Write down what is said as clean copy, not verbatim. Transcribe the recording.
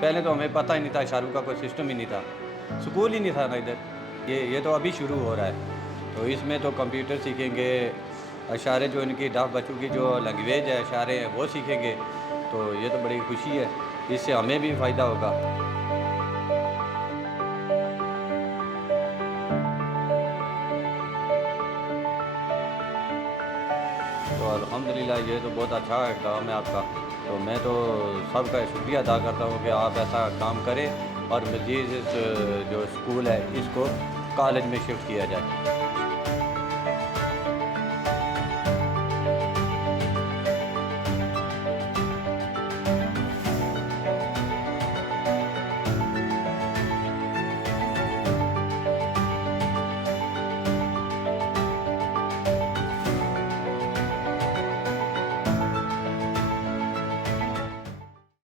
पहले तो हमें पता ही नहीं था, शाहरुख का कोई सिस्टम ही नहीं था, स्कूल ही नहीं था ना इधर। ये तो अभी शुरू हो रहा है, तो इसमें तो कंप्यूटर सीखेंगे, अशारे जो इनकी डाफ बच्चों की जो लैंग्वेज है, अशारे हैं वो सीखेंगे, तो ये तो बड़ी खुशी है, इससे हमें भी फ़ायदा होगा। तो अल्हम्दुलिल्लाह ये तो बहुत अच्छा है काम है आपका। तो मैं तो सबका शुक्रिया अदा करता हूँ कि आप ऐसा काम करें और मज़ीद इस जो स्कूल है इसको कॉलेज में शिफ्ट किया जाए।